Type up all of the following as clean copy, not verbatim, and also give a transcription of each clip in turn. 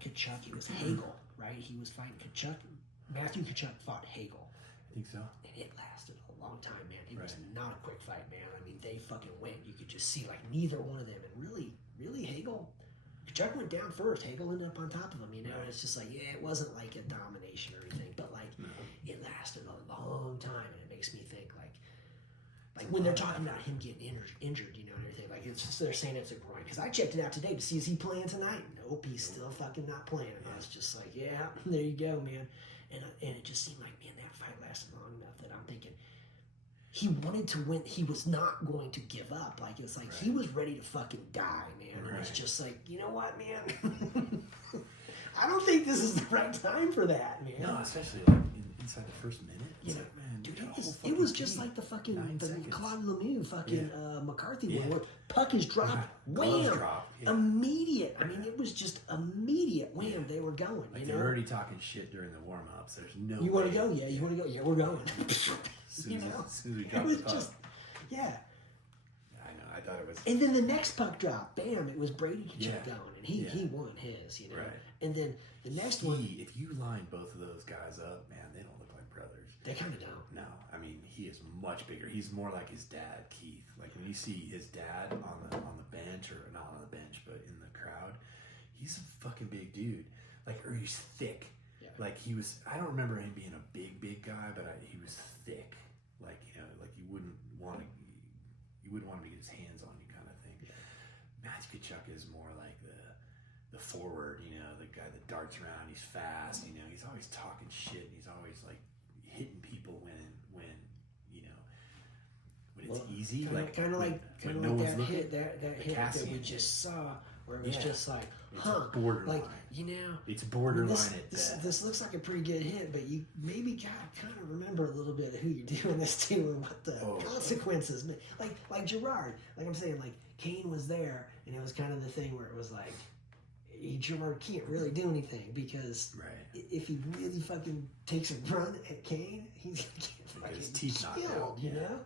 Tkachuk. It was Hagel, right? He was fighting Tkachuk. Matthew Tkachuk fought Hagel. I think so. And it lasted a long time, man. It was not a quick fight, man. I mean, they fucking went. You could just see, like, neither one of them. And really, Hagel, Tkachuk went down first. Hagel ended up on top of him, you know. And it's just like, yeah, it wasn't like a domination or anything, but like, it lasted a long time, and it makes me think, like when they're talking about him getting injured, you know, and everything, like it's just they're saying it's a groin. Because I checked it out today to see is he playing tonight. Nope, he's still fucking not playing. And I was just like, yeah, there you go, man. And it just seemed like, man, that fight lasted long enough that I'm thinking he wanted to win. He was not going to give up. Like, it was like he was ready to fucking die, man. And it's just like, you know what, man? I don't think this is the right time for that, man. No, especially like inside the first minute. You know, like, man, dude, it was just like the fucking Claude Lemieux fucking McCarthy one where puck is dropped, wham, immediate. I mean, it was just immediate, wham, they were going. Like, you they know? were already talking shit during the warm-ups. There's no You want to go? Yeah, you want to go? Yeah, we're going. As soon as we dropped was the puck. just, yeah. I know, I thought it was... And then the next puck drop, bam, it was Brady Tkachuk going, and he won his, you know. Right. And then the next one... If you line both of those guys up, man, they don't look like brothers. They kind of don't. No, I mean, he is much bigger. He's more like his dad, Keith. Like, when you see his dad on the bench, or not on the bench, but in the crowd, he's a fucking big dude. Like, or he's thick. Yeah. Like, he was, I don't remember him being a big guy, but he was thick. Like, you know, like you wouldn't want him to get his hands on you kind of thing. Yeah. Matthew Tkachuk is more like the forward, you know, the guy that darts around, he's fast, you know, he's always talking shit, and he's always like hitting people when you know, when it's easy, kind of like no one's that looking. hit that we just saw, where it was just like, it's borderline. like, you know, it's borderline this looks like a pretty good hit, but you maybe gotta kind of remember a little bit of who you're doing this to and what the consequences. Like Gerard, like I'm saying, like Kane was there, and it was kind of the thing where it was like, Gerard can't really do anything because if he really fucking takes a run at Kane, he's gonna get fucking killed, you know?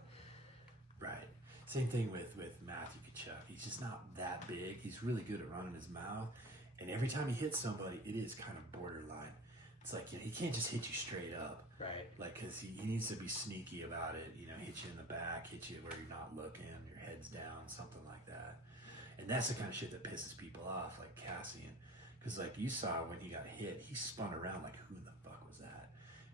Right. Same thing with Matthew Tkachuk. He's just not that big. He's really good at running his mouth, and every time he hits somebody, it is kind of borderline. It's like, you know, he can't just hit you straight up, right? Like, because he needs to be sneaky about it. You know, hit you in the back, hit you where you're not looking, your head's down, something like that. And that's the kind of shit that pisses people off, like Cassian. Because, like, you saw when he got hit, he spun around like, who the fuck was that?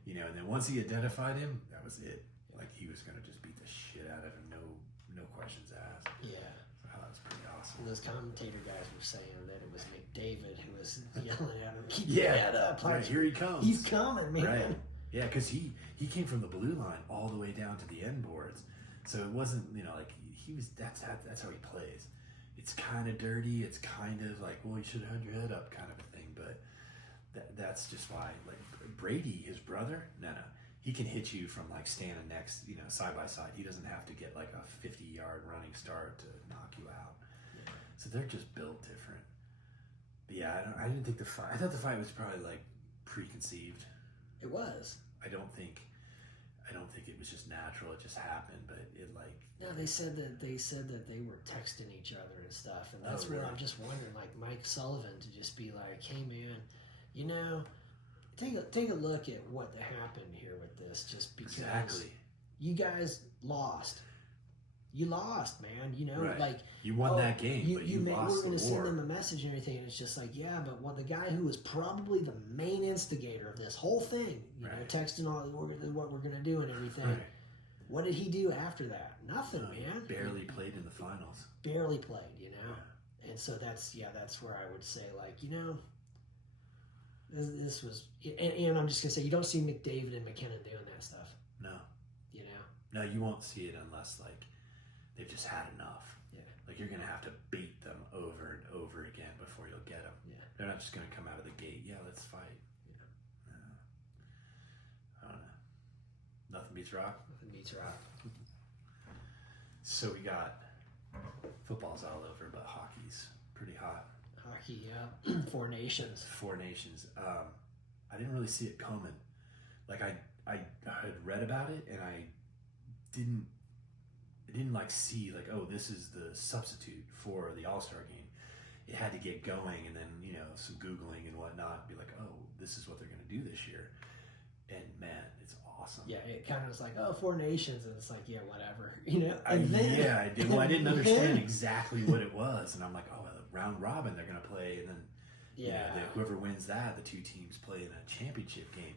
You know, and then once he identified him, that was it. Like, he was going to just beat the shit out of him, no questions asked. Yeah. So that was pretty awesome. And those commentator guys were saying that it was McDavid who was yelling at him, keep your head up. Right, here he comes. He's coming, man. Right. Yeah, because he came from the blue line all the way down to the end boards. So it wasn't, you know, like, that's how he plays. It's kind of dirty. It's kind of like, well, you should have had your head up kind of a thing. But that's just why, like, Brady, his brother, no. He can hit you from, like, standing next, you know, side by side. He doesn't have to get, like, a 50-yard running start to knock you out. Yeah. So they're just built different. But yeah, I didn't think I thought the fight was probably, like, preconceived. It was. I don't think it was just natural. It just happened, but it, like... No, they said that they were texting each other and stuff, and that's where I'm just wondering, like, Mike Sullivan to just be like, hey man, you know, take a look at what happened here with this, just because you guys lost. You lost, man. You know, like, you won that game, but you lost. We're going to send them a message and everything, and it's just like, yeah, but the guy who was probably the main instigator of this whole thing, you know, texting all what we're going to do and everything. Right. What did he do after that? Nothing, man. Barely played in the finals. Barely played, you know. Yeah. And so that's where I would say, like, you know, this was, and I'm just gonna say, you don't see McDavid and McKinnon doing that stuff. No. You know. No, you won't see it unless, like, they've just had enough. Yeah. Like, you're gonna have to beat them over and over again before you'll get them. Yeah. They're not just gonna come out of the gate. Yeah, let's fight. Yeah. I don't know. Nothing beats rock. Nothing beats rock. So we got football's all over, but hockey's pretty hot. Hockey, yeah. Four Nations. I didn't really see it coming. Like, I had read about it, and I didn't like see, like, oh, this is the substitute for the All-Star game. it had to get going, and then some Googling and whatnot, be like, oh, this is what they're going to do this year, and man, it's awesome. Yeah, it kind of was like, oh, Four Nations, and it's like, yeah, whatever, And I did. Well, I didn't understand exactly what it was, and I'm like, oh, round robin, they're going to play, and then whoever wins that, the two teams play in a championship game,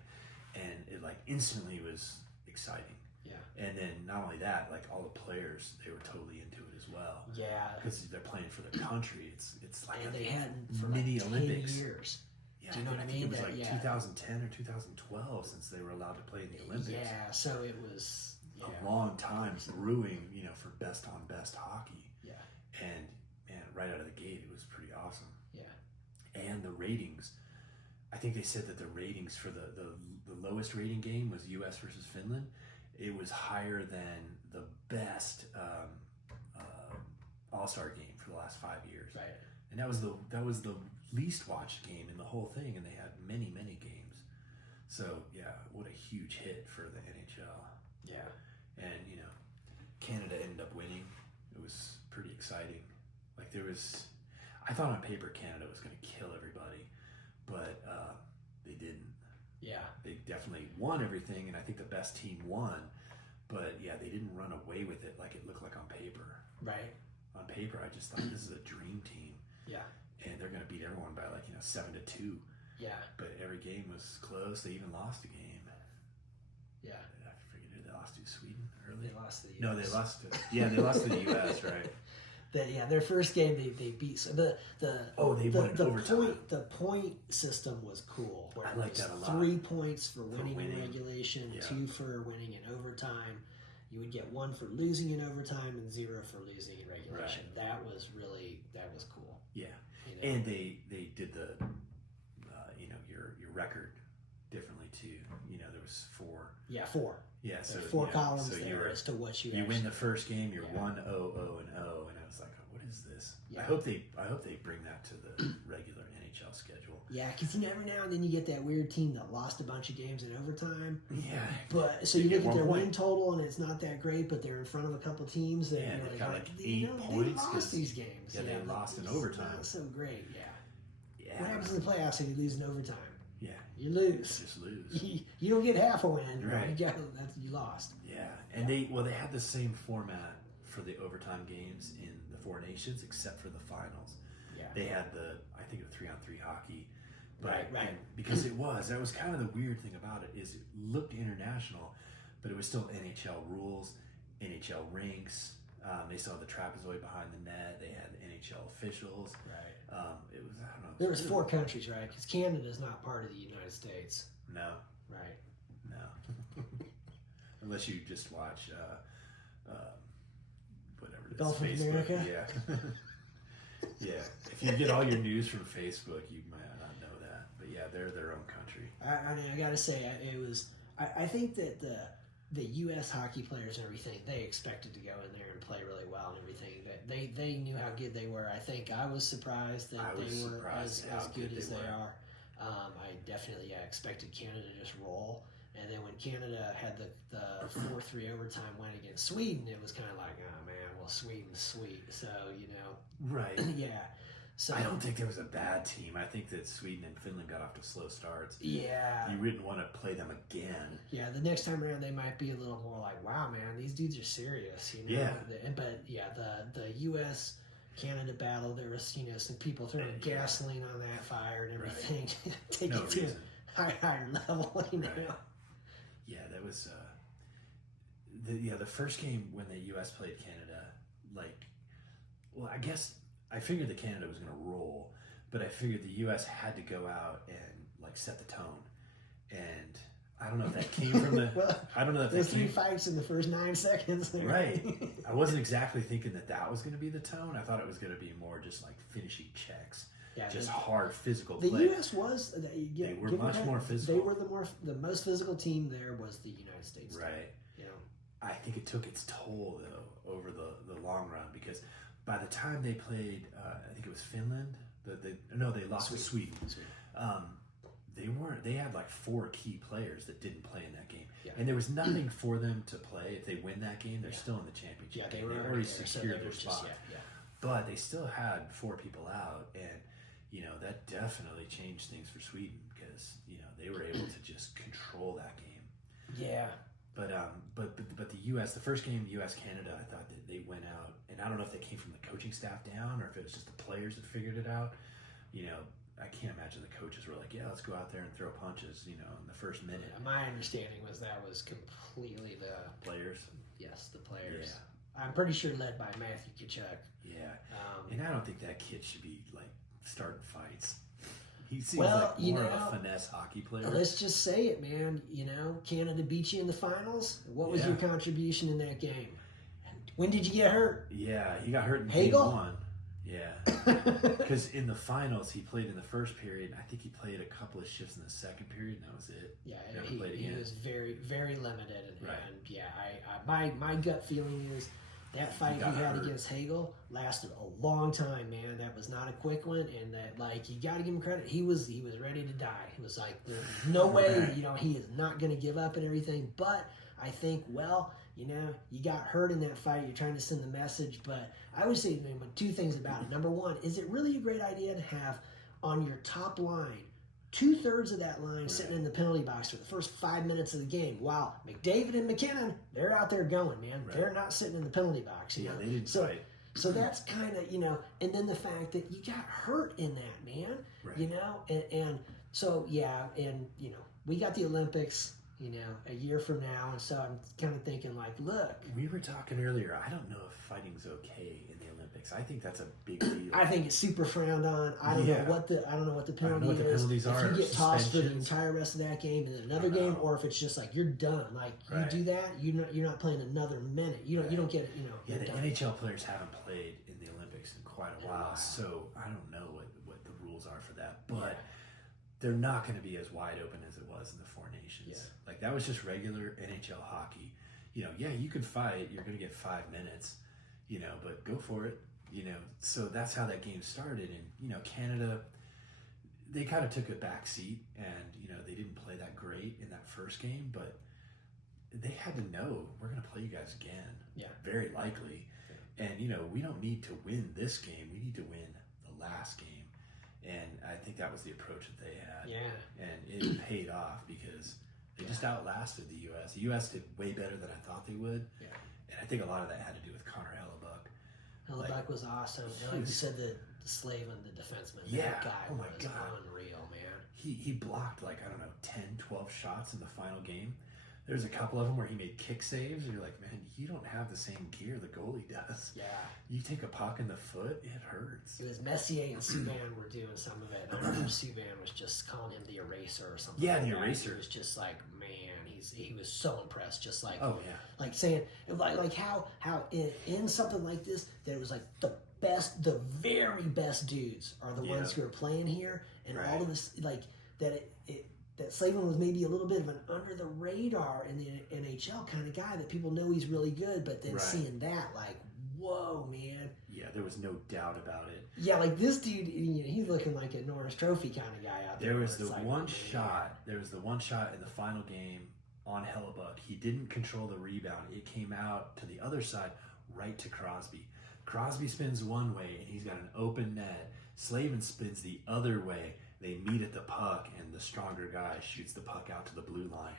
and it like instantly was exciting. Yeah. And then not only that, like all the players, they were totally into it as well. Yeah. Because they're playing for the country. It's like and they hadn't for mini like 10 Olympics. years. Yeah, Do you know what I mean? It was like 2010 or 2012 since they were allowed to play in the Olympics. Yeah, so it was a long time brewing, for best on best hockey. Yeah. And man, right out of the gate, it was pretty awesome. Yeah. And the ratings, I think they said that the ratings for the lowest rating game was U.S. versus Finland. It was higher than the best All-Star game for the last 5 years. Right. And that was the least watched game in the whole thing, and they had many games. So yeah, what a huge hit for the NHL. Yeah. And Canada ended up winning. It was pretty exciting. Like I thought on paper Canada was going to kill everybody, but they didn't. Yeah. They definitely won everything, and I think the best team won. But yeah, they didn't run away with it like it looked like on paper. Right. On paper, I just thought this is a dream team. Yeah. And they're going to beat everyone by 7-2. Yeah. But every game was close. They even lost a game. Yeah. I forget who they lost to. Sweden early. They lost to the US. No, they lost to. Yeah, they lost to the U.S. Right. Their first game they beat. So they won in overtime. The point system was cool. Where I like that a lot. 3 points for winning in regulation, yeah. 2 for winning in overtime. You would get 1 for losing in overtime and 0 for losing in regulation. Right. That was cool. Yeah, and they did the your record differently too. There was 4. Yeah, 4. Yeah, so there's 4 columns so there as to what you win the first game. You're 1-0-0-0, and I was like, what is this? Yeah. I hope they bring that to the regular NHL schedule. Yeah, because every now and then you get that weird team that lost a bunch of games in overtime. Yeah. But so you look at their win total and it's not that great, but they're in front of a couple teams that they've got 8 points. They lost these games. Yeah, they lost in overtime. Not so great. Yeah. What happens in the playoffs if you lose in overtime? Yeah. You lose. Just lose. You don't get half a win. Right. You lost. Yeah, and they had the same format for the overtime games in the Four Nations, except for the finals. Yeah. They had I think, a 3-on-3 hockey. Right. And because that was kind of the weird thing about it is it looked international, but it was still NHL rules, NHL rinks. They still had the trapezoid behind the net. They had the NHL officials. Right. It was, I don't know. There was 4 countries, right? Because Canada is not part of the United States. No. Right. No. Unless you just watch whatever it is. Gulf of Facebook. America? Yeah. Yeah. If you get all your news from Facebook, you might not know that. But yeah, they're their own country. I mean, I got to say, it was. I think that the U.S. hockey players and everything, they expected to go in there and play really well and everything. They knew how good they were. I think I was surprised that they were as good as they are. I definitely expected Canada to just roll. And then when Canada had the 4-3 overtime win against Sweden, it was kind of like, oh man, well, Sweden's sweet. So, Right. Yeah. So I don't think there was a bad team. I think that Sweden and Finland got off to slow starts. Yeah. You wouldn't want to play them again. Yeah, the next time around they might be a little more like, wow, man, these dudes are serious. Yeah. But yeah, the U.S. Canada battle, there was some people throwing gasoline on that fire and everything, take it to a higher level. Right. Yeah, that was the first game when the U.S. played Canada. I guess I figured that Canada was going to roll, but I figured the U.S. had to go out and set the tone. And I don't know if that came from the. Well, I don't know if there's that came 3 fights in the first 9 seconds. There. Right. I wasn't exactly thinking that was going to be the tone. I thought it was going to be more just finishing checks. Yeah, just hard physical play. The U.S. was they were much more physical. They were the most physical team there was the United States. Right. I think it took its toll though over the long run because by the time they played, I think it was Finland. They lost to Sweden. They had 4 key players that didn't play in that game, and there was nothing for them to play. If they win that game, they're still in the championship. Yeah, they already secured their spot. but they still had 4 people out, and that definitely changed things for Sweden because they were able to just control that game. Yeah. But the U.S. the first game, U.S. Canada, I thought that they went out, and I don't know if they came from the coaching staff down or if it was just the players that figured it out. I can't imagine the coaches were like, yeah, let's go out there and throw punches, in the first minute. My understanding was that was completely the Players. Yes, the players. Yeah. I'm pretty sure led by Matthew Tkachuk. Yeah. And I don't think that kid should be like starting fights. He seems Well, like more of a finesse hockey player. Let's just say it, man. Canada beat you in the finals. What was your contribution in that game? When did you get hurt? Yeah, he got hurt in Hagel? game 1. Yeah. Because in the finals, he played in the first period. I think he played a couple of shifts in the second period, and that was it. Yeah, Never he played again. was very, very limited. And, Right. and yeah, my gut feeling is that fight he got had hurt. against Hagel lasted a long time, man. That was not a quick one, and that you got to give him credit. He was ready to die. He was like, there's no way, Right. he is not going to give up and everything. But I think, you got hurt in that fight. You're trying to send the message, but I would say 2 things about it. Number one, is it really a great idea to have on your top line 2/3 of that line sitting in the penalty box for the first 5 minutes of the game, while McDavid and McKinnon, they're out there going, man. Right. They're not sitting in the penalty box. Yeah, they didn't so, fight. So that's kind of, and then the fact that you got hurt in that, man, Right. and so, yeah, and, we got the Olympics, a year from now, and so I'm kind of thinking like, look, We were talking earlier. I don't know if fighting's okay in the Olympics. I think that's a big deal. I think it's super frowned on. I don't know what the penalty what the is. penalties if are, you get tossed for the suspensions. entire rest of that game and then another game, or if it's just like you're done. Like Right. you do that, you're not playing another minute. You don't get it. Yeah, you're the done. NHL players haven't played in the Olympics in quite a In a while, while. so I don't know what the rules are for that. But they're not going to be as wide open as it was in the Four Nations. Yeah. Like that was just regular NHL hockey. You can fight. You're going to get 5 minutes, but go for it. So that's how that game started. And Canada, they kind of took a back seat, and they didn't play that great in that first game, but they had to know we're going to play you guys again. Yeah. Very likely. And we don't need to win this game. We need to win the last game. And I think that was the approach that they had. Yeah. And it paid off because they just outlasted the U.S. The U.S. did way better than I thought they would. Yeah. And I think a lot of that had to do with Connor Hellebuck. Hellebuck was awesome. And like you said, the Slavin, the defenseman, that guy Oh my was God. unreal, man. He blocked 10, 12 shots in the final game. There's a couple of them where he made kick saves. And you're like, man, you don't have the same gear the goalie does. Yeah. You take a puck in the foot, it hurts. It was Messier and Subban were doing some of it. I remember Subban was just calling him the eraser or something. Yeah, like the that. eraser. He was just like, man, he was so impressed. Just like, Oh, yeah. like saying, like how in something like this, that it was like the very best dudes are the ones who are playing here, and all of this, like that that Slavin was maybe a little bit of an under the radar in the NHL kind of guy that people know he's really good, but then seeing that, like, whoa, man. Yeah, there was no doubt about it. Yeah, like this dude, he's looking like a Norris Trophy kind of guy out there. There was where the it's like, one man. shot. There was the one shot in the final game on Hellebuck. He didn't control the rebound. It came out to the other side, right to Crosby. Crosby spins one way, and he's got an open net. Slavin spins the other way. They meet at the puck, and the stronger guy shoots the puck out to the blue line.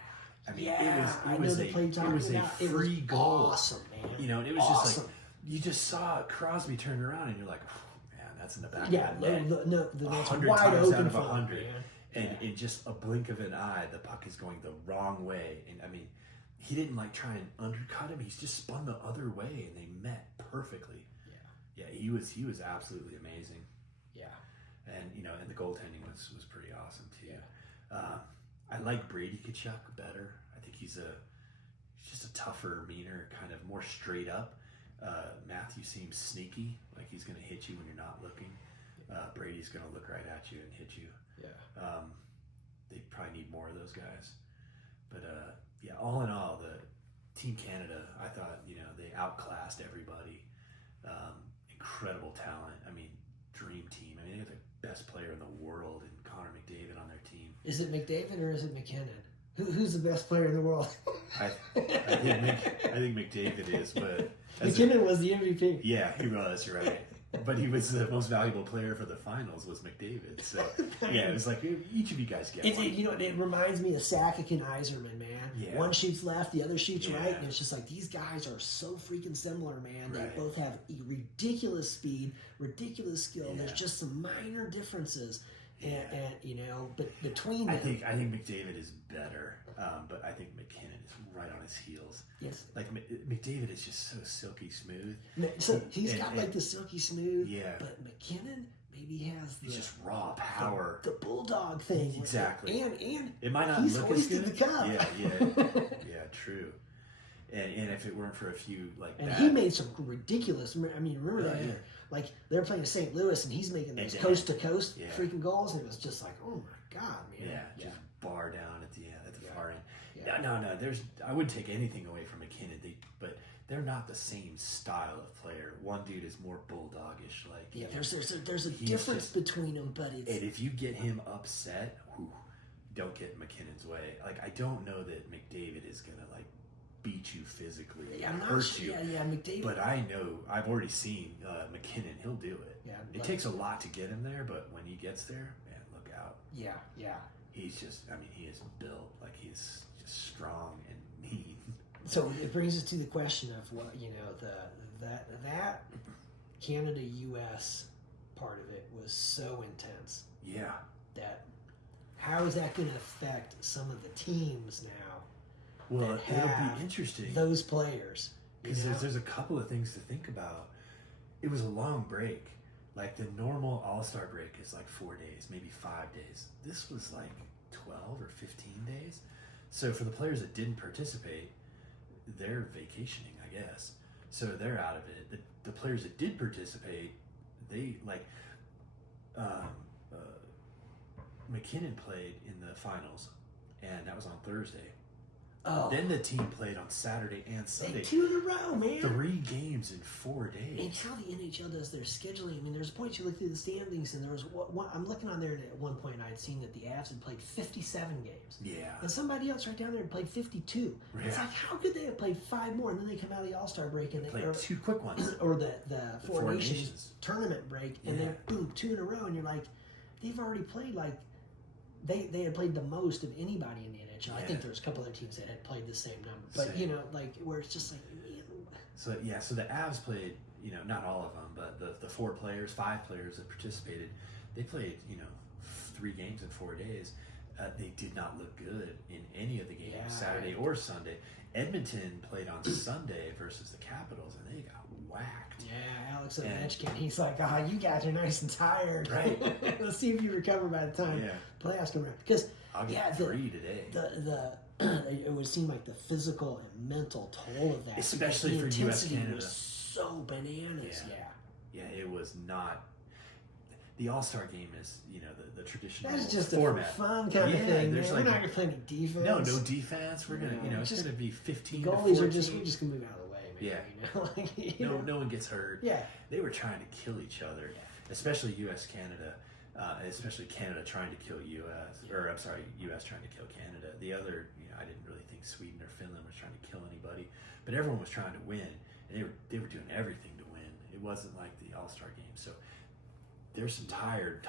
I mean, it was a free goal. Awesome, man. And it was just like you just saw Crosby turn around, and you're like, oh, man, that's in the back Yeah, of the net. that's 100 wide times open out of for him, 100. man. And in just a blink of an eye, the puck is going the wrong way. And I mean, he didn't try and undercut him. He's just spun the other way, and they met perfectly. Yeah, he was absolutely amazing. Yeah. And and the goaltending was pretty awesome too. Yeah. I like Brady Tkachuk better. I think he's just a tougher, meaner, kind of more straight up. Matthew seems sneaky, like he's going to hit you when you're not looking. Brady's going to look right at you and hit you. Yeah. They probably need more of those guys. But yeah, all in all, the Team Canada, I thought they outclassed everybody. Incredible talent. I mean, dream team. I mean, they got the best player in the world in Connor McDavid on their team. Is it McDavid or is it McKinnon? Who's the best player in the world? I think McDavid is, but McKinnon was the MVP. yeah, he was right. but he was the most valuable player for the finals was McDavid. So yeah, it was like each of you guys get one. It reminds me of Sakic and Yzerman, man. Yeah. One shoots left, the other shoots Yeah. right, and it's just like these guys are so freaking similar, man. They Right. both have ridiculous speed, ridiculous skill. Yeah. There's just some minor differences, Yeah. and but between I them, think McDavid is better, but I think McKinnon is right on his heels. yes. Like McDavid is just so silky smooth. So he's And- got and- like the silky smooth, Yeah. but McKinnon maybe has He's the just raw power. the bulldog thing, with it. Exactly. and It might not he's look as hoisted good. the cup. Yeah, true. And if it weren't for a few like And that, he made some ridiculous. I mean, remember that Yeah. year? Like they were playing St. Louis, and he's making those And- coast to coast yeah. freaking goals, and it was just like, oh my god, man! just bar down at the Yeah. far end. Yeah. No. I wouldn't take anything away from McKinnon. But they're not the same style of player. One dude is more bulldogish, like Yeah, there's a He's difference just- between them, but it's And if you get him upset, don't get in McKinnon's way. Like I don't know that McDavid is gonna like beat you physically, yeah, I'm not hurt sure. you. Yeah, McDavid. But I know I've already seen McKinnon. He'll do it. yeah, It takes a lot to get him there, but when he gets there, man, look out. yeah. He's just, I mean, he is built like he's just strong and mean. So it brings us to the question of what that Canada U.S. part of it was so intense Yeah. that how is that going to affect some of the teams now? Well, That it'll have be interesting Those players, you because know? there's a couple of things to think about. It was a long break. Like the normal All-Star break is like 4 days, maybe 5 days. This was like 12 or 15 days. So for the players that didn't participate, they're vacationing, I guess. So they're out of it. The players that did participate, they like McKinnon played in the finals, and that was on Thursday. Oh, Then the team played on Saturday and they Sunday. 2 in a row, man. 3 games in 4 And days. how the NHL does their scheduling. I mean, there's points you look through the standings, and there was one I'm looking on there, and at one point I'd seen that the Avs had played 57 games. Yeah. And somebody else right down there had played 52. It's Yeah. like, how could they have played 5 more, and then they come out of the All-Star break, and Played 2 quick ones. or the Four Four Nations Nations. tournament break, and Yeah. then boom, 2 in a row, and you're like, they've already played like they had played the most of anybody in the NHL. I Yeah. think there was a couple other teams that had played the same number, but Same. you know, like where it's just like, man, So the Avs played, not all of them, but the 5 players that participated, they played, 3 games in 4 days. They did not look good in any of the games, Yeah. Saturday or Sunday. Edmonton played on Sunday versus the Capitals, and they got whacked. yeah, Alex And- Ovechkin, he's like, you guys are nice and tired. Right. Let's see if you recover by the time Yeah, playoffs come around. Because I'll Yeah, get the- 3 today. it would seem like the physical and mental toll of that, Especially because the for US intensity Canada. was so bananas. Yeah. Yeah, it was not. The All-Star game is, the traditional That's just a format. for fun kind Yeah, of thing. there's Man. like- We're not going to play any defense. No defense. We're gonna, No, it's just- gonna be The 15 to goalies 14. are just we're just gonna move out of the way, man. Yeah. You know? Like, you know? No one gets hurt. Yeah. They were trying to kill each other, especially U.S. Canada, especially Canada trying to kill U.S. or I'm sorry, U.S. trying to kill Canada. The other, I didn't really think Sweden or Finland was trying to kill anybody, but everyone was trying to win, and they were doing everything to win. It wasn't like the All-Star game, so there's some tired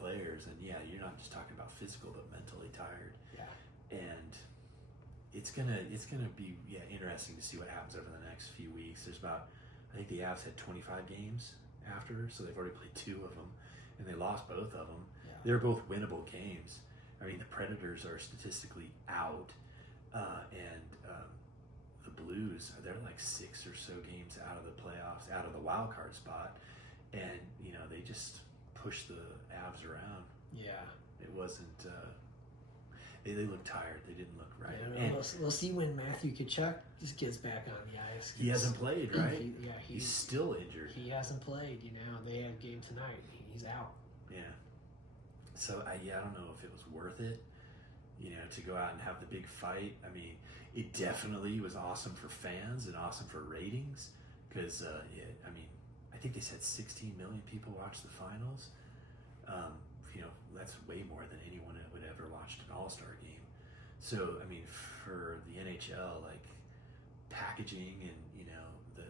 players, and yeah, you're not just talking about physical, but mentally tired. Yeah. And it's gonna be interesting to see what happens over the next few weeks. There's about, I think the Avs had 25 games after, so they've already played 2 of them, and they lost both of them. Yeah. They're both winnable games. I mean, the Predators are statistically out, and the Blues, they're like 6 or so games out of the playoffs, out of the wild card spot, and they just pushed the Avs around. Yeah. It wasn't. They looked tired. They didn't look right. Yeah, And we'll see when Matthew Tkachuk just gets back on the ice. he hasn't played, right? He's He's still injured. he hasn't played. You know, they have a game tonight. He's out. Yeah. So I don't know if it was worth it, to go out and have the big fight. I mean, it definitely was awesome for fans and awesome for ratings because I think they said 16 million people watched the finals. That's way more than anyone would ever watched an All-Star game. So I mean, for the NHL, like packaging and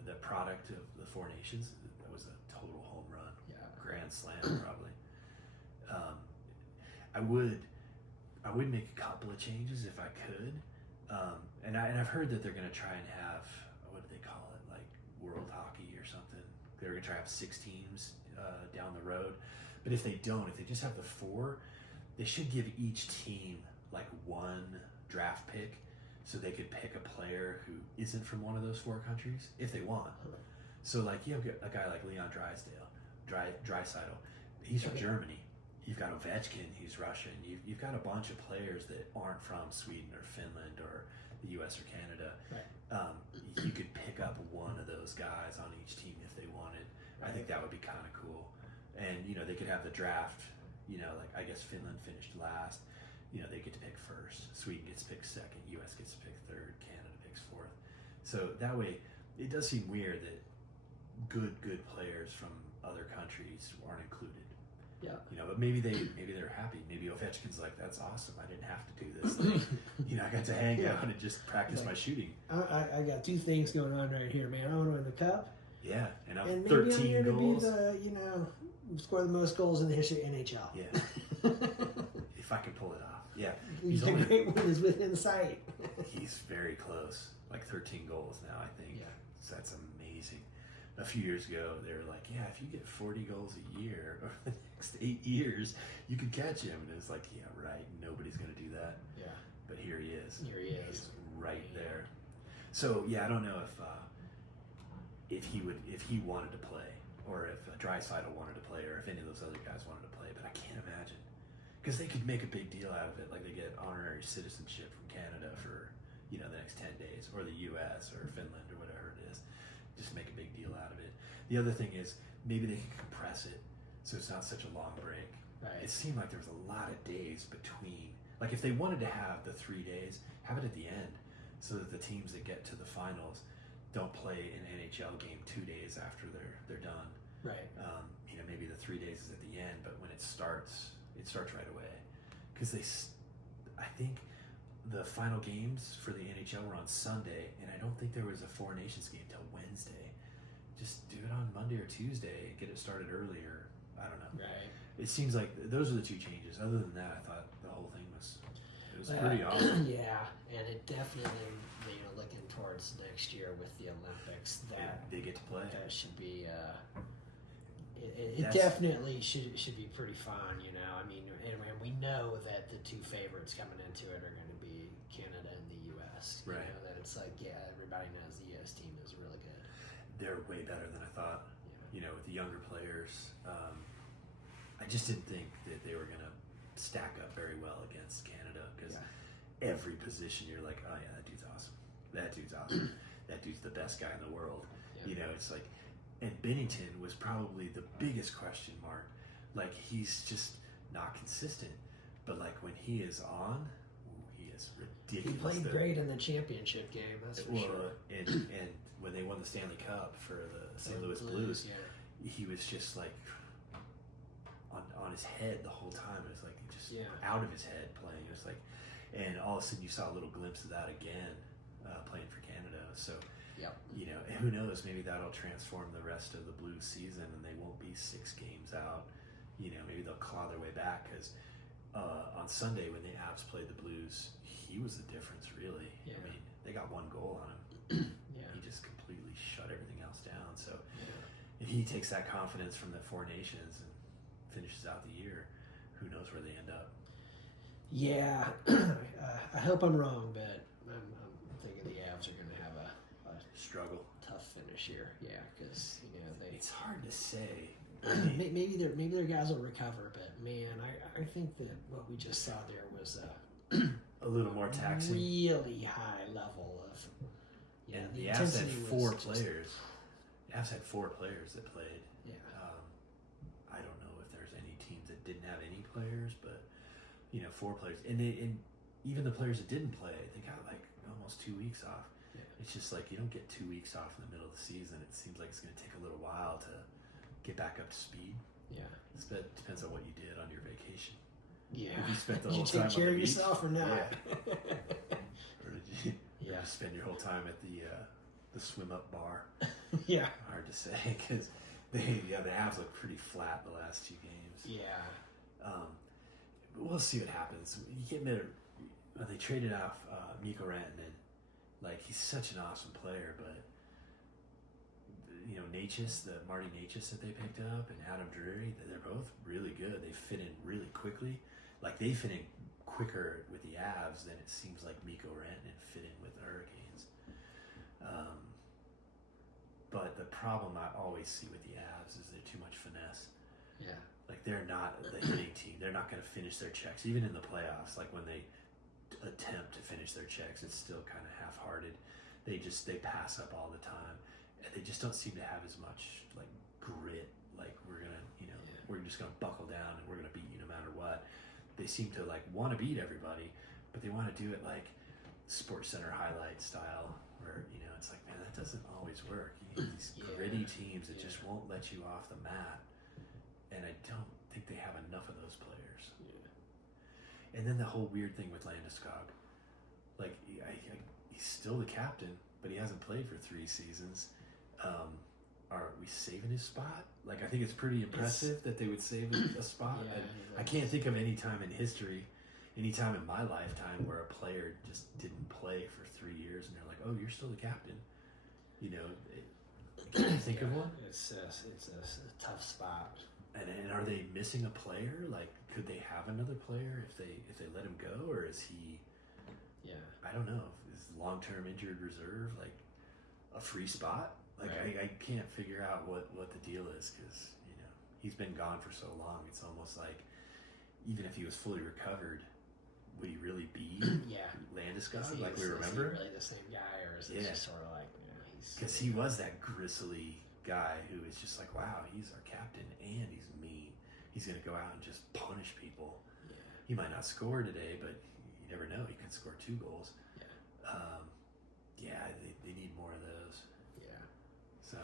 the product of the Four Nations, that was a total home run. Grand Slam probably. I would make a couple of changes if I could. And I've heard that they're going to try and have, what do they call it, like World Hockey or something. They're going to try and have 6 teams down the road. But if they don't, if they just have the 4, they should give each team like 1 draft pick, so they could pick a player who isn't from one of those 4 countries if they want. So like you have a guy like Leon Draisaitl, he's from Germany. You've got Ovechkin, he's Russian. You've got a bunch of players that aren't from Sweden or Finland or the U.S. or Canada. Right. You could pick up one of those guys on each team if they wanted. I think that would be kind of cool. And they could have the draft. Like I guess Finland finished last. They get to pick first. Sweden gets to pick second. U.S. gets to pick third. Canada picks fourth. So that way, it does seem weird that good players from other countries aren't included. Yeah. But maybe they're happy. Maybe Ovechkin's like, that's awesome. I didn't have to do this. Like, I got to hang out and just practice my shooting. I got 2 things going on right here, man. I want to win the cup. Yeah, and I'm And maybe 13 I'm here goals. to be score the most goals in the history of NHL. Yeah. If I can pull it off. Yeah. The great one is within sight. He's very close. Like 13 goals now, I think. Yeah. So that's amazing. A few years ago, they were like, yeah, if you get 40 goals a year over the next 8 years, you could catch him. And it's like, yeah, right. Nobody's going to do that. Yeah. But here he is. Here he is. He's right there. So, yeah, I don't know if he wanted to play, or if Draisaitl wanted to play, or if any of those other guys wanted to play. But I can't imagine. Because they could make a big deal out of it. Like they get honorary citizenship from Canada for, the next 10 days, or the U.S. or Finland or whatever it is. Just make a big deal out of it. The other thing is maybe they can compress it so it's not such a long break. Right. It seemed like there was a lot of days between. Like if they wanted to have the 3 days, have it at the end so that the teams that get to the finals don't play an NHL game 2 days after they're done. Right. Maybe the 3 days is at the end, but when it starts right away. Because I think the final games for the NHL were on Sunday, and I don't think there was a 4 Nations game till Wednesday. Just do it on Monday or Tuesday, get it started earlier. I don't know. Right. It seems like those are the 2 changes. Other than that, I thought the whole thing was pretty awesome. Yeah, and it definitely, looking towards next year with the Olympics, that They get to play. that should be. It definitely should be pretty fun. I mean, and we know that the 2 favorites coming into it are going to be Canada and the U.S. Right. That it's like, yeah, everybody knows the U.S. team is really good. They're way better than I thought. Yeah. With the younger players. I just didn't think that they were going to stack up very well against Canada because every position you're like, oh yeah, that dude's awesome. That dude's awesome. That dude's the best guy in the world. Yeah. It's like, and Binnington was probably the biggest question mark. Like he's just not consistent, but like when he is on, he is ridiculous. He played great in the championship game, that's for sure. And when they won the Stanley Cup for the St. Louis Blues, he was just like on his head the whole time. It was like just out of his head playing. It was like, and all of a sudden you saw a little glimpse of that again playing for Canada. So. And who knows? Maybe that'll transform the rest of the Blues season, and they won't be 6 games out. Maybe they'll claw their way back because on Sunday when the Avs played the Blues, he was the difference, really. Yeah. I mean, they got 1 goal on him. Yeah. He just completely shut everything else down. So if he takes that confidence from the 4 Nations and finishes out the year, who knows where they end up? Yeah, I hope I'm wrong, but I'm thinking the Avs are going to have a struggle, tough finish here. Yeah, because it's hard to say. maybe their guys will recover, but man, I think that what we just saw there was a little more taxing, really high level of. And the Avs had 4 players. The Avs had 4 players that played. Yeah. I don't know if there's any teams that didn't have any players, but 4 players, and even the players that didn't play, they got like almost 2 weeks off. Yeah. It's just like you don't get 2 weeks off in the middle of the season. It seems like it's going to take a little while to get back up to speed. Yeah. It depends on what you did on your vacation. Yeah. If you spent the Did whole you time take care on of the beach, yourself or not? or did you spend your whole time at the swim up bar? Yeah. Hard to say because The Avs look pretty flat the last 2 games. Yeah. But we'll see what happens. You get they traded off Mikko Rantanen. Like, he's such an awesome player, but Natchez, the Marty Natchez that they picked up, and Adam Drury, they're both really good. They fit in really quickly. Like, they fit in quicker with the Avs than it seems like Mikko Rantanen fit in with the Hurricanes. But the problem I always see with the Avs is they're too much finesse. Yeah. Like, they're not the hitting team. They're not going to finish their checks, even in the playoffs. Like, when they attempt to finish their checks, it's still kind of half-hearted. They pass up all the time, and they just don't seem to have as much like grit. Like, we're gonna, we're just gonna buckle down and we're gonna beat you no matter what. They seem to like want to beat everybody, but they want to do it like Sports Center highlight style, where it's like, man, that doesn't always work. You need these gritty teams that just won't let you off the mat, and I don't think they have enough of those players. Yeah. And then the whole weird thing with Landeskog, like he's still the captain, but he hasn't played for 3 seasons. Are we saving his spot? Like, I think it's pretty impressive that they would save a spot. Yeah, I can't think of any time in history, any time in my lifetime where a player just didn't play for 3 years and they're like, "Oh, you're still the captain." Can you think of one? It's a tough spot. And are they missing a player? Like, could they have another player if they let him go, or is he? Yeah. I don't know. Is long-term injured reserve like a free spot? Like, right. I can't figure out what the deal is, because he's been gone for so long. It's almost like, even if he was fully recovered, would he really be Landeskog like we remember? Is he really the same guy, or is it just sort of like because he was that gristly guy who is just like, wow, he's our captain and he's mean. He's gonna go out and just punish people. Yeah. He might not score today, but you never know. He could score 2 goals. Yeah. They need more of those. Yeah. So,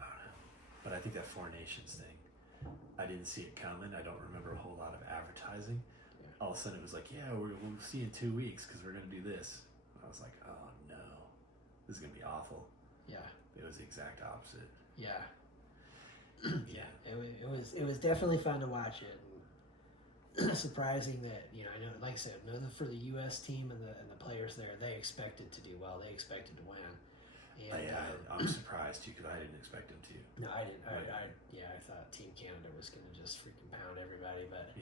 I don't know. But I think that Four Nations thing, I didn't see it coming. I don't remember a whole lot of advertising. Yeah. All of a sudden it was like, yeah, we'll see you in 2 weeks because we're going to do this. I was like, oh no, this is going to be awful. Yeah. It was the exact opposite. Yeah. Yeah. It was definitely fun to watch it. And surprising that, I know, like I said, for the U.S. team and the players there, they expected to do well. They expected to win. And, I'm surprised too, because I didn't expect them to. No, I didn't. I thought Team Canada was going to just freaking pound everybody, but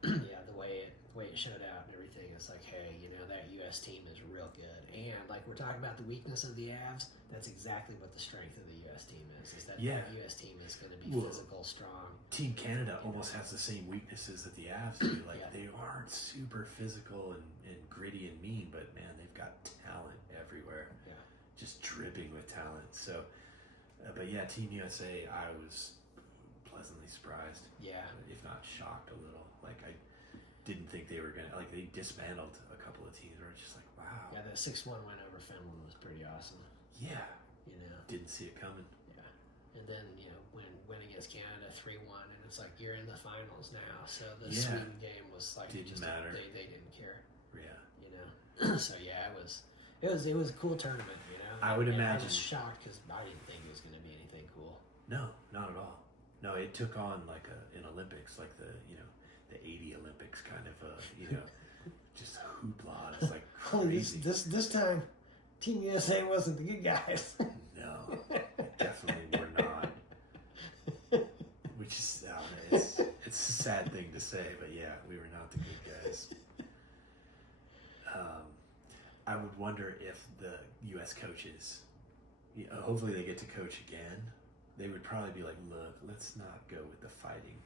the way it showed out and everything, it's like, hey, that U.S. team is real good. And like we're talking about the weakness of the Avs, that's exactly what the strength of the U.S. team is that the U.S. team is going to be physical, strong. Team Canada almost has the same weaknesses that the Avs do. Like, they aren't super physical and gritty and mean, but man, they've got talent everywhere. Yeah. Just dripping with talent. So, but yeah, Team USA, I was pleasantly surprised. Yeah. If not shocked a little. Like, I didn't think they were going to, like, they dismantled a couple of teams where it's just like, wow. Yeah, that 6-1 win over Finland was pretty awesome. Yeah. Didn't see it coming. Yeah. And then, win against Canada 3-1, and it's like, you're in the finals now. So the Sweden game was like, didn't matter. They didn't care. Yeah. So yeah, it was a cool tournament, I would imagine. I was shocked because I didn't think it was going to be anything cool. No, not at all. No, it took on like an Olympics, like the 80 Olympics kind of just hoopla. It's like crazy. This time, Team USA wasn't the good guys. No, definitely were not. Which is it's a sad thing to say, but yeah, we were not the good guys. I would wonder if the U.S. coaches, hopefully they get to coach again, they would probably be like, look, let's not go with the fighting.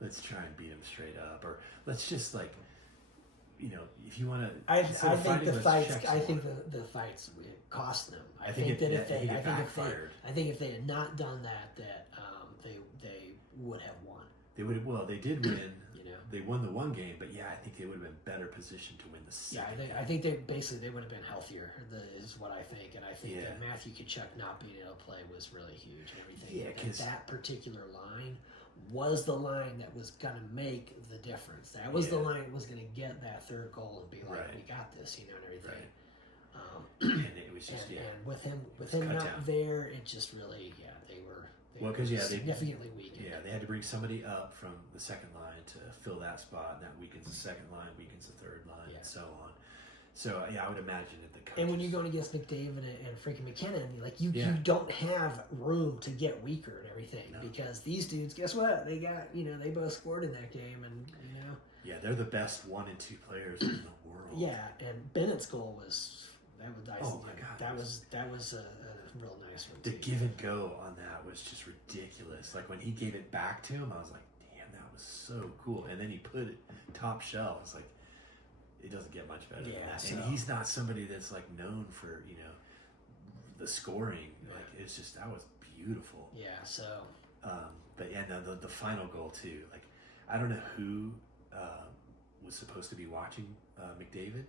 Let's try and beat them straight up. Or let's just like, if you want to... I think the fights cost them. I think if they had not done that they would have won. They would have, they did win. They won the one game, but I think they would have been better positioned to win the second. I think they would have been healthier. Is what I think, and I think that Matthew Tkachuk not being able to play was really huge and everything. Yeah, because that particular line was the line that was going to make the difference. That was the line that was going to get that third goal and be like, we got this, and everything. And it was just and with him cut not down. there, it just really they were Well, 'cause, were they- significantly weakened. Yeah, they had to bring somebody up from the second line to fill that spot, and that weakens the second line, weakens the third line, Yeah. and so on. So I would imagine that the coaches, And when you're going against McDavid and freaking McKinnon, like you Yeah. don't have room to get weaker and everything No. because these dudes, guess what? They got they both scored in that game, and yeah, they're the best 1 and 2 players in the world. yeah. And Bennett's goal was nice. Oh my God, that was a real nice one. The too. give and go on that was just ridiculous. Like when he gave it back to him, I was like, damn, that was so cool. And then he put it top shelf. It's like, it doesn't get much better than Yeah, that. so- And he's not somebody that's like known for, the scoring. Yeah. Like it's just, that was beautiful. Yeah. So But yeah, no, the final goal too. Like, I don't know who was supposed to be watching McDavid,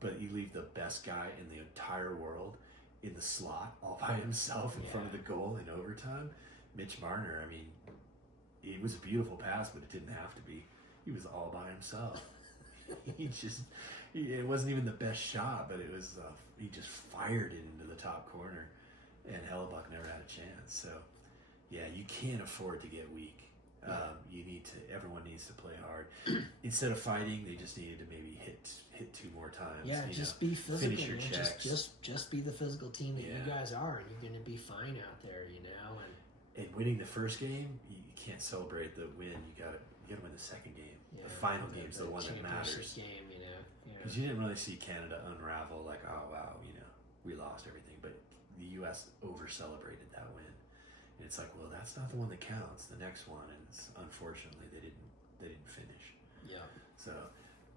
but you leave the best guy in the entire world in the slot all by himself in front of the goal in overtime. Mitch Marner, I mean, it was a beautiful pass, but it didn't have to be. He was all by himself. It wasn't even the best shot, but it was, he just fired it into the top corner, and Hellebuck never had a chance. So, yeah, you can't afford to get weak. Everyone needs to play hard. Instead of fighting, they just needed to maybe hit 2 more times. yeah, just be physical. finish your man. checks. Just be the physical team that you Yeah. guys are, and you're going to be fine out there. And winning the first game, you can't celebrate the win. You gotta win the second game. The final game's the one that championship matters. game, Because you didn't really see Canada unravel like, oh wow, we lost everything. But the U.S. over celebrated that win, and it's like, well, that's not the one that counts. The next one, and unfortunately, they didn't finish. Yeah. So,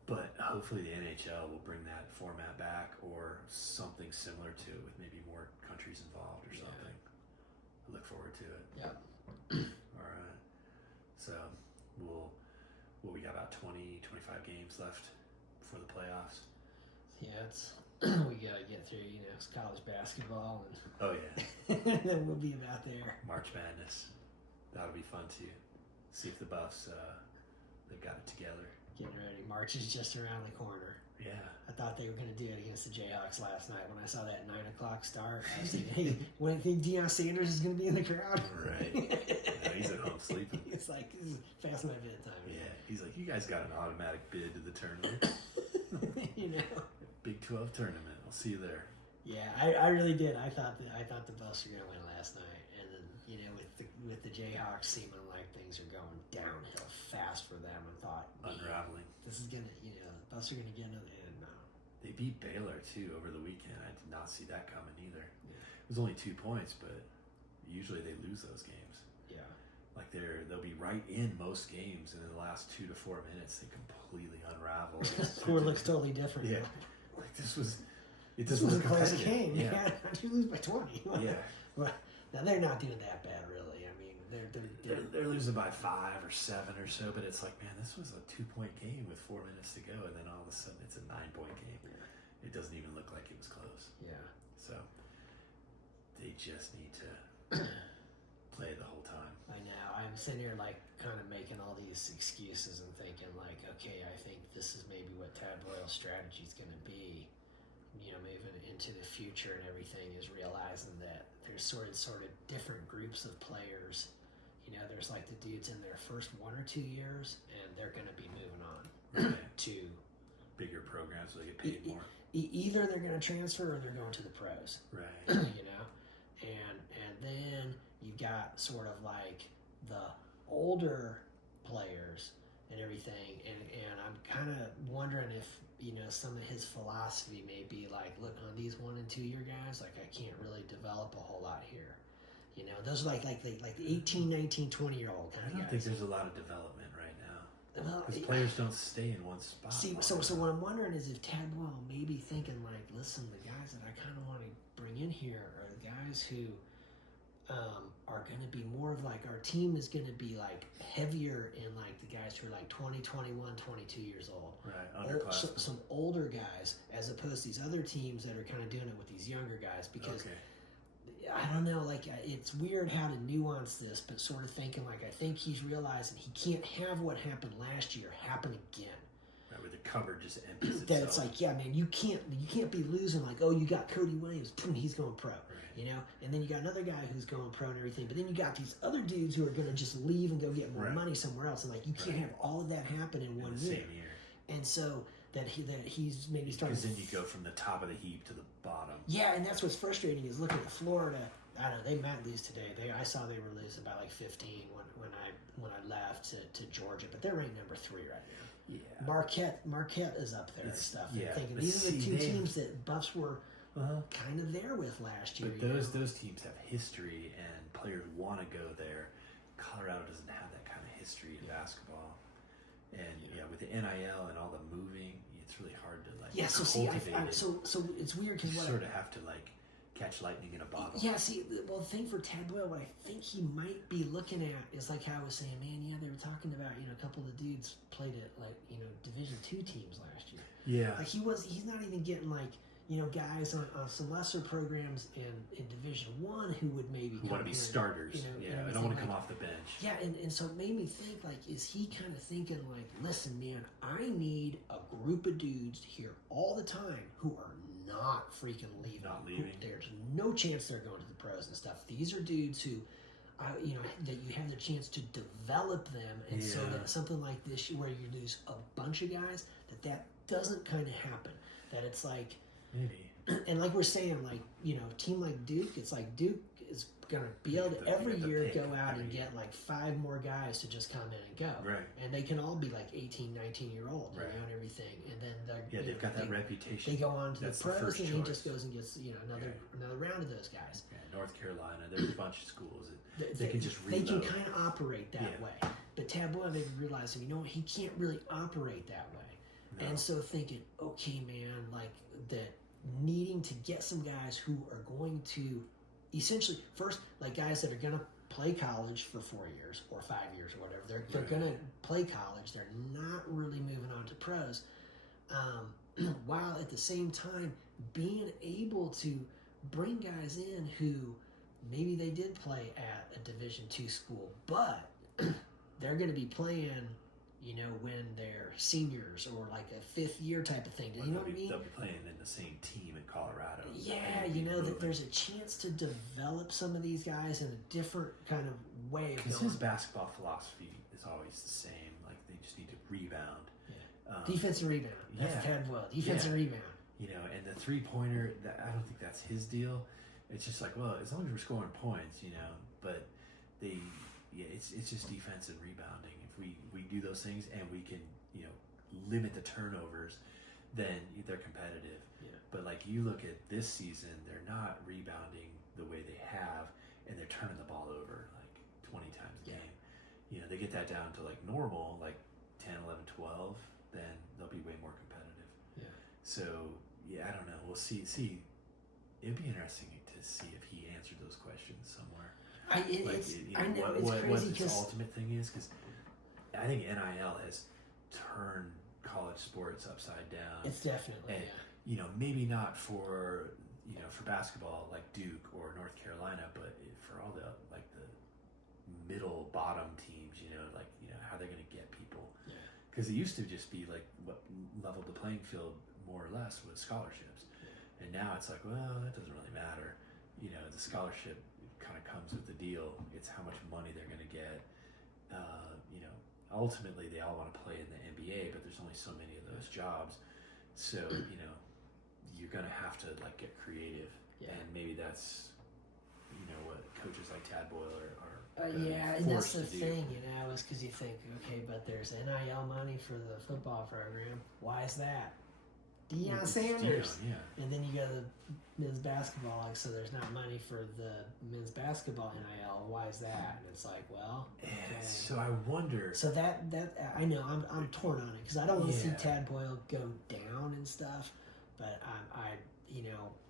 but hopefully the NHL will bring that format back or something similar to it with maybe more countries involved or something. I look forward to it. Yeah. All right. So we got about 20, 25 games left for the playoffs. Yeah, it's we gotta get through, it's college basketball, Oh yeah, and then we'll be about there. March Madness. That'll be fun too. See if the Buffs they've got it together. Getting ready. March is just around the corner. Yeah. I thought they were going to do it against the Jayhawks last night when I saw that 9 o'clock start. I was thinking, hey, when I think Deion Sanders is going to be in the crowd. Right. No, he's at home sleeping. It's like, this is past my bedtime. Yeah. He's like, you guys got an automatic bid to the tournament. Big 12 tournament. I'll see you there. Yeah, I really did. I thought the Buffs were going to win last night, and then with the Jayhawks seeming like things are going downhill fast for them, I thought Unraveling. this is gonna the Buffs are gonna get in, and They beat Baylor too over the weekend. I did not see that coming either. Yeah. It was only 2 points, but usually they lose those games. yeah, Like they'll be right in most games, and in the last 2 to 4 minutes, they completely unravel. score looks totally different. Yeah. Like this was This was a close competitive. game. Yeah. Yeah, you lose by 20. Yeah. Well, now they're not doing that bad, really. I mean, They're losing by 5 or 7 or so, but it's like, man, this was a 2-point game with 4 minutes to go, and then all of a sudden it's a 9-point game. Yeah. It doesn't even look like it was close. Yeah. So they just need to play the whole time. I know. I'm sitting here like kind of making all these excuses and thinking like, okay, I think this is maybe what Tad Boyle's strategy is going to be. Moving into the future and everything is realizing that there's sort of different groups of players. There's like the dudes in their first 1 or 2 years, and they're going to be moving on Right. to Bigger programs so they get paid more. either they're going to transfer or they're going to the pros. Right. And then you've got sort of like the older players and everything, and I'm kind of wondering if some of his philosophy may be like, look, on these 1 and 2 year guys, like I can't really develop a whole lot here. Those are like the 18, 19, 20-year-old kind I of don't guys. think there's a lot of development right now. Well, Because players don't stay in one spot. See, long so enough. what I'm wondering is if Tad Boyle may be thinking like, listen, the guys that I kind of want to bring in here are the guys who are going to be more of like, our team is going to be like heavier in like the guys who are like 20, 21, 22 years old. Right, underclassmen. Some older guys, as opposed to these other teams that are kind of doing it with these younger guys, because Okay. I don't know, like it's weird how to nuance this, but sort of thinking like, I think he's realizing he can't have what happened last year happen again. Right, where the cupboard just empties itself. That it's like, yeah, man, you can't be losing like, oh, you got Cody Williams, boom, he's going pro, you know, and then you got another guy who's going pro and everything, but then you got these other dudes who are going to just leave and go get more money somewhere else, and like you can't have all of that happen in one year. Same year. And so he's maybe starting. Because then you go from the top of the heap to the bottom. Yeah, and that's what's frustrating is looking at Florida. I don't know, they might lose today. I saw they were losing by like 15 when I left to Georgia, but they're ranked number 3 right now. Yeah. Marquette is up there and stuff. Yeah, I'm thinking but these are the see, two teams that Buffs were kind of there with last year. But those teams have history and players want to go there. Colorado doesn't have that kind of history in basketball. And with the NIL and all the moving, it's really hard to like. Yeah, so see, so it's weird because you sort of have to like catch lightning in a bottle. Yeah, see, well, the thing for Tad Boyle, what I think he might be looking at is like how I was saying, man, yeah, they were talking about, a couple of the dudes played at like, Division II teams last year. Yeah. Like he's not even getting like, guys on some lesser programs in Division I who would maybe who want to be starters. I don't want to come off the bench. Yeah, and so it made me think, like, is he kind of thinking, like, listen, man, I need a group of dudes here all the time who are not freaking leaving. Not leaving. There's no chance they're going to the pros and stuff. These are dudes who, that you have the chance to develop them, and so that something like this, where you lose a bunch of guys, that doesn't kind of happen. That it's like, maybe. And like we're saying, like, a team like Duke, it's like Duke is going to be able to every year go out and get like 5 more guys to just come in and go. Right. And they can all be like 18, 19-year-old, and everything. And then they've got that reputation. They go on to That's the pros, and he just choice. goes and gets another round of those guys. Yeah, North Carolina, there's a bunch of schools that they can just reload. They can kind of operate that way. But Tad Boyle maybe realized, he can't really operate that way. No. And so thinking, okay, man, like that, needing to get some guys who are going to essentially first, like guys that are going to play college for 4 years or 5 years or whatever. They're going to play college. They're not really moving on to pros, while at the same time being able to bring guys in who maybe they did play at a Division II school, but they're going to be playing, when they're seniors or like a 5th year type of thing. Do you know what I mean? They'll be playing in the same team in Colorado. Yeah, that there's a chance to develop some of these guys in a different kind of way. Because his basketball philosophy is always the same. Like, they just need to rebound. Yeah. Defense and rebound. That's Tad Boyle. Defense and rebound. And the 3-pointer, I don't think that's his deal. It's just like, well, as long as we're scoring points, but it's just defense and rebounding. If we do those things and we can, limit the turnovers, then they're competitive. Yeah. But like you look at this season, they're not rebounding the way they have, and they're turning the ball over like 20 times a game. They get that down to like normal, like 10, 11, 12, then they'll be way more competitive. Yeah. So, I don't know. We'll see. It'd be interesting to see if he answered those questions somewhere. I know it's what crazy his ultimate thing is, because I think NIL has turned college sports upside down. It's definitely, and, maybe not for basketball like Duke or North Carolina, but for all the like the middle bottom teams, how they're going to get people. Because it used to just be like what leveled the playing field more or less with scholarships, and now it's like, well, that doesn't really matter. The scholarship kind of comes with the deal. It's how much money they're going to get. Ultimately they all want to play in the NBA, but there's only so many of those jobs. So, you're going to have to like get creative. And maybe that's, what coaches like Tad Boyle are and that's the to thing, is because you think, okay, but there's NIL money for the football program. Why is that? Deion Sanders. And then you go to the men's basketball, so there's not money for the men's basketball NIL. Why is that? And it's like, well, okay. So I wonder. So that I know I'm torn on it because I don't want to see Tad Boyle go down and stuff, but I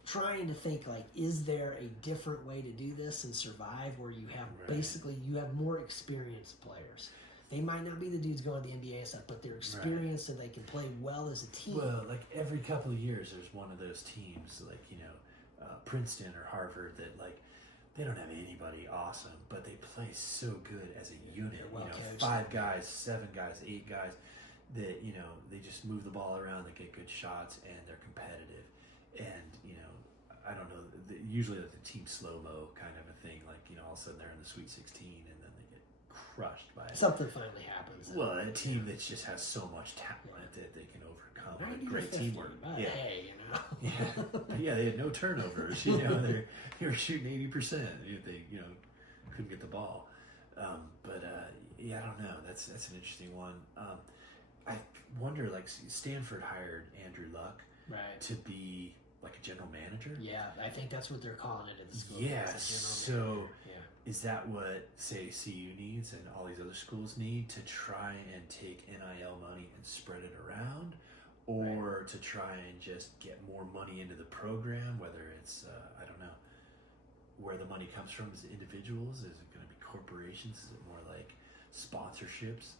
trying to think, like, is there a different way to do this and survive where you have basically you have more experienced players. They might not be the dudes going to the NBA and stuff, but they're experienced and they can play well as a team. Well, like every couple of years, there's one of those teams, like, Princeton or Harvard, that, like, they don't have anybody awesome, but they play so good as a unit. 5 guys, 7 guys, 8 guys. that, you know, they just move the ball around, they get good shots, and they're competitive. And, you know, I don't know, usually like the team slow-mo kind of a thing, like, you know, all of a sudden they're in the Sweet 16 and then they get crushed by Something finally happens. well, a team that just has so much talent that they can overcome. Like, great 90-50, teamwork. but Yeah. hey, you know. Yeah, but yeah, they had no turnovers. You know, they were shooting 80%. They, you know, couldn't get the ball. Yeah, I don't know. That's an interesting one. I wonder, like, Stanford hired Andrew Luck Right. to be like a general manager. Yeah, I think that's what they're calling it at the school. Yeah, It's a so general manager. Yeah. is that what, say, CU needs and all these other schools need to try and take NIL money and spread it around? Or to try and just get more money into the program, whether it's, I don't know, where the money comes from. Is it individuals? Is it going to be corporations? Is it more like sponsorships?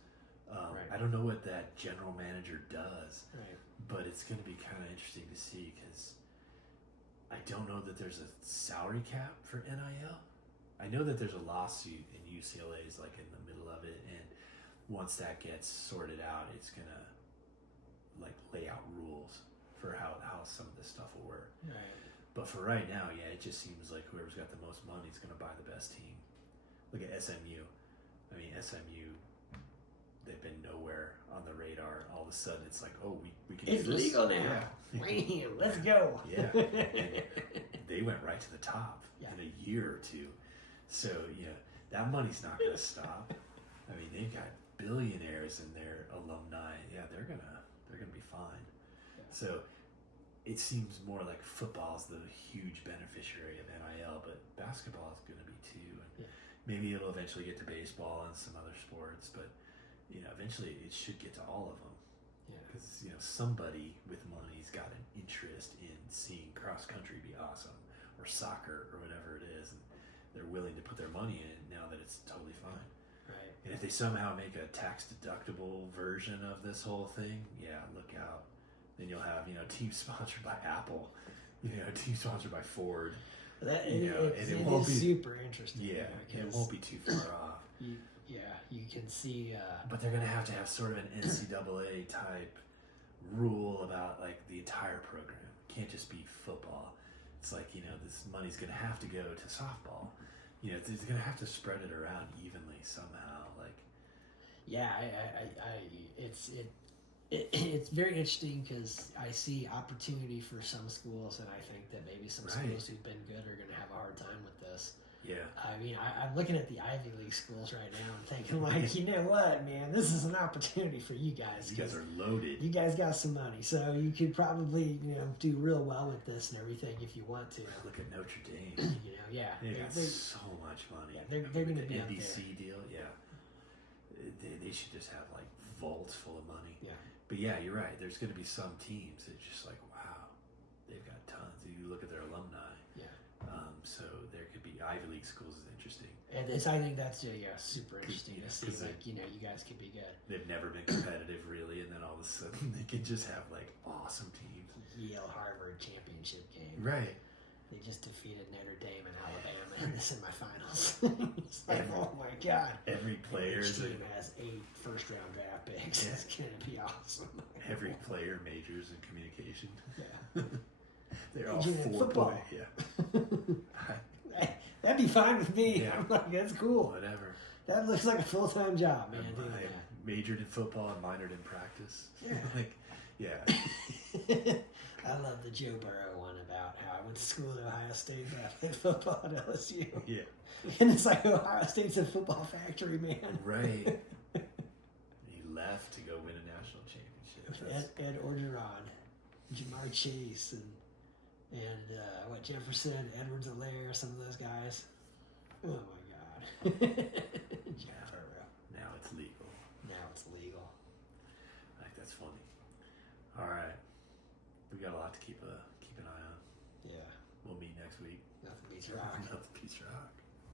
I don't know what that general manager does, Right. but it's going to be kind of interesting to see because I don't know that there's a salary cap for NIL. I know that there's a lawsuit in UCLA's like in the middle of it, and once that gets sorted out, it's going to like lay out rules for how some of this stuff will work. Right. But for right now, yeah, it just seems like whoever's got the most money is going to buy the best team. Look at SMU. I mean, SMU, they've been nowhere on the radar. All of a sudden, it's like, oh, we can It's do this. legal now. Yeah. Bam, let's go. Yeah. And they went right to the top Yeah. in a year or two. So, yeah, that money's not going to stop. I mean, they've got billionaires in their alumni. Yeah, they're gonna be fine. Yeah. So it seems more like football's the huge beneficiary of NIL, but basketball is going to be too. And maybe it'll eventually get to baseball and some other sports, but you know, eventually it should get to all of them. Yeah. Because you know, somebody with money's got an interest in seeing cross country be awesome, or soccer, or whatever it is, and they're willing to put their money in it now that it's totally fine. Right. And if they somehow make a tax deductible version of this whole thing, yeah, look out. Then you'll have, you know, team sponsored by Apple, you know, team sponsored by Ford. That, You know, it won't is be super interesting. yeah, it because won't be too far off. you can see. But they're gonna have to have sort of an NCAA type rule about like the entire program. It can't just be football. It's like, you know, this money's gonna have to go to softball. You know, it's gonna have to spread it around evenly somehow. Like, Yeah, it's very interesting because I see opportunity for some schools, and I think that maybe some Right. schools who've been good are going to have a hard time with this. yeah, I mean, I'm looking at the Ivy League schools right now and thinking, like, you know what, man, this is an opportunity for you guys. you guys 'cause are loaded. you guys got some money, so you could probably, you know, do real well with this and everything if you want to. Look at Notre Dame. You know, yeah, They got they're- so much money. Yeah, they're With gonna the be up NBC deal. Yeah, they should just have like vaults full of money. Yeah. But yeah, you're right. There's going to be some teams that just like, wow, they've got tons. You look at their alumni. Yeah. So there could be Ivy League schools is interesting. And I think that's super interesting to see. 'Cause Like, you know, you guys could be good. They've never been competitive really, and then all of a sudden they can just have like awesome teams. Yale Harvard championship game. Right. They just defeated Notre Dame and Alabama in the semifinals. It's like, oh my god! Every player Each is a, team has 8 first-round draft picks. Yeah. It's gonna be awesome. every player majors in communication. Yeah. They're all Majoring in 4 football. point. Yeah. That'd be fine with me. Yeah. I'm like, that's cool. Whatever. That looks like a full-time job, man. Doing I that. majored in football and minored in practice. Yeah. Like, yeah. I love the Joe Burrow one about how I went to school at Ohio State and I played football at LSU. Yeah. And it's like Ohio State's a football factory, man. Right. He left to go win a national championship. That's- Ed Orgeron, Jamar Chase, and what, Jefferson, Edwards-Helaire, some of those guys. Oh my God. Joe Burrow. Now it's legal. Now it's legal. I think that's funny. All right. We got a lot to keep an eye on. Yeah. We'll meet next week. Nothing beats rock. Nothing beats rock.